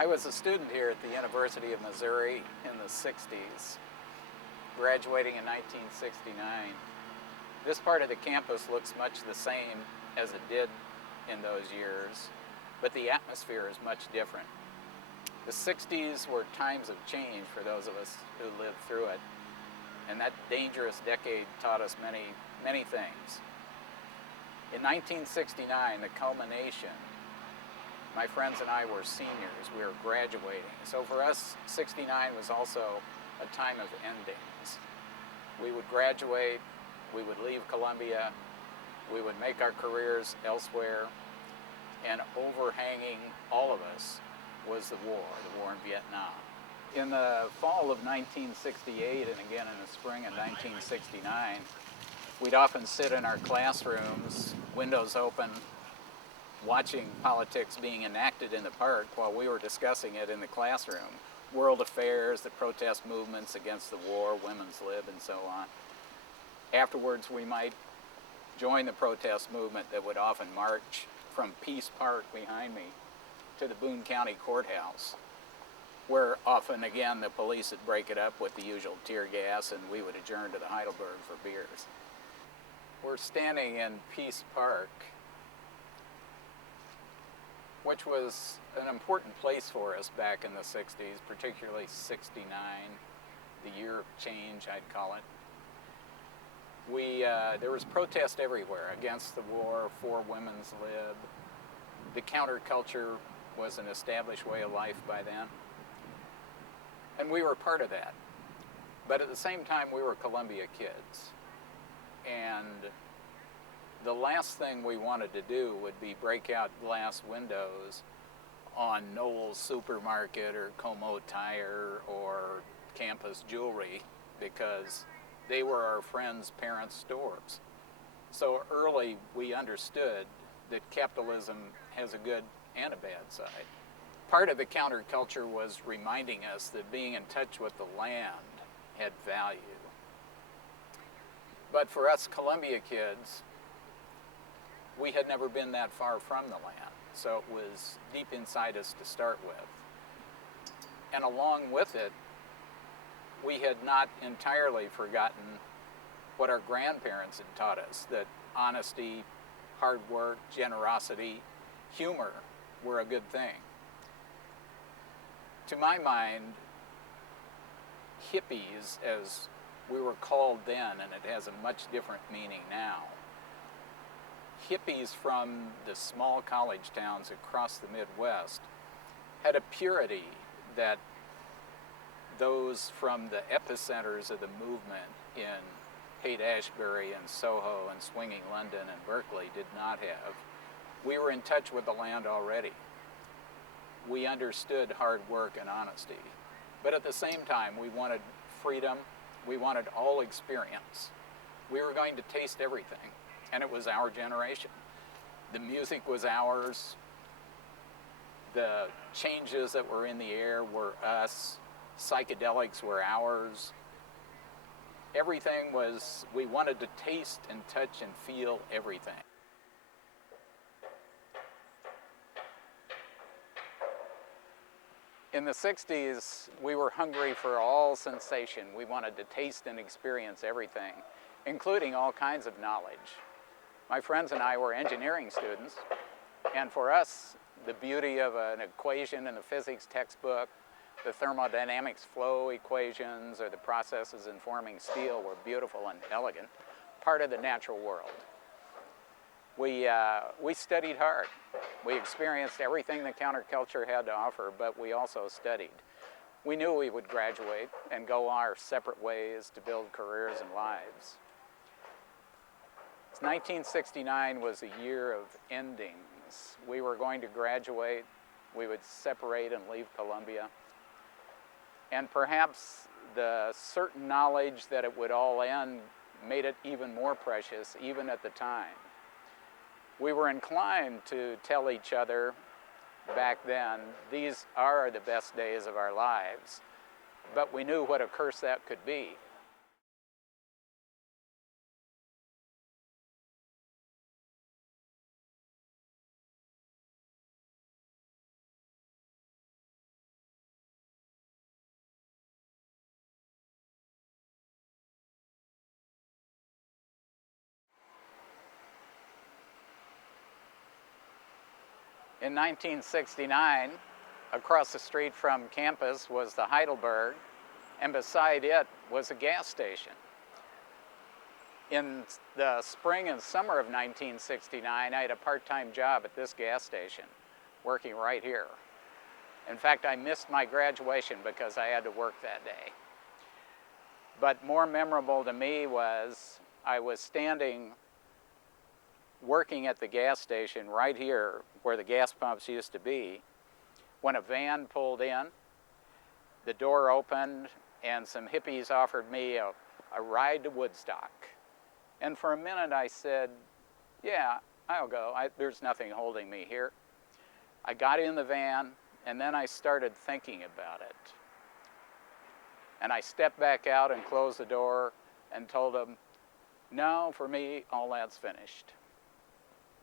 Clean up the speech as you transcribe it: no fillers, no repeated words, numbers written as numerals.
I was a student here at the University of Missouri in the 60s, graduating in 1969. This part of the campus looks much the same as it did in those years, but the atmosphere is much different. The 60s were times of change for those of us who lived through it, and that dangerous decade taught us many things. In 1969, the culmination, my friends and I were seniors, we were graduating. So for us, 69 was also a time of endings. We would graduate, we would leave Columbia, we would make our careers elsewhere, and overhanging all of us was the war in Vietnam. In the fall of 1968 and again in the spring of 1969, we'd often sit in our classrooms, windows open, watching politics being enacted in the park while we were discussing it in the classroom. World affairs, the protest movements against the war, women's lib, and so on. Afterwards, we might join the protest movement that would often march from Peace Park behind me to the Boone County Courthouse, where often, again, the police would break it up with the usual tear gas and we would adjourn to the Heidelberg for beers. We're standing in Peace Park, which was an important place for us back in the 60s, particularly 69, the year of change, I'd call it. There was protest everywhere against the war, for women's lib. The counterculture was an established way of life by then. And we were part of that. But at the same time, we were Columbia kids. And the last thing we wanted to do would be break out glass windows on Knoll's Supermarket or Como Tire or Campus Jewelry because they were our friends' parents' stores. So early we understood that capitalism has a good and a bad side. Part of the counterculture was reminding us that being in touch with the land had value. But for us Columbia kids, we had never been that far from the land, so it was deep inside us to start with. And along with it, we had not entirely forgotten what our grandparents had taught us, that honesty, hard work, generosity, humor were a good thing. To my mind, hippies, as we were called then, and it has a much different meaning now, hippies from the small college towns across the Midwest had a purity that those from the epicenters of the movement in Haight-Ashbury and Soho and swinging London and Berkeley did not have. We were in touch with the land already. We understood hard work and honesty. But at the same time, we wanted freedom. We wanted all experience. We were going to taste everything. And it was our generation. The music was ours. The changes that were in the air were us. Psychedelics were ours. Everything was, we wanted to taste and touch and feel everything. In the 60s, we were hungry for all sensation. We wanted to taste and experience everything, including all kinds of knowledge. My friends and I were engineering students, and for us, the beauty of an equation in a physics textbook, the thermodynamics flow equations, or the processes in forming steel were beautiful and elegant, part of the natural world. We studied hard. We experienced everything the counterculture had to offer, but we also studied. We knew we would graduate and go our separate ways to build careers and lives. 1969 was a year of endings. We were going to graduate, we would separate and leave Columbia. And perhaps the certain knowledge that it would all end made it even more precious, even at the time. We were inclined to tell each other back then, these are the best days of our lives, but we knew what a curse that could be. In 1969, across the street from campus was the Heidelberg, and beside it was a gas station. In the spring and summer of 1969, I had a part-time job at this gas station, working right here. In fact, I missed my graduation because I had to work that day. But more memorable to me was I was standing working at the gas station right here where the gas pumps used to be when a van pulled in, the door opened, and some hippies offered me a ride to Woodstock. And for a minute I said, yeah, I'll go. There's nothing holding me here. I got in the van, and then I started thinking about it. And I stepped back out and closed the door and told them, no, for me, all that's finished.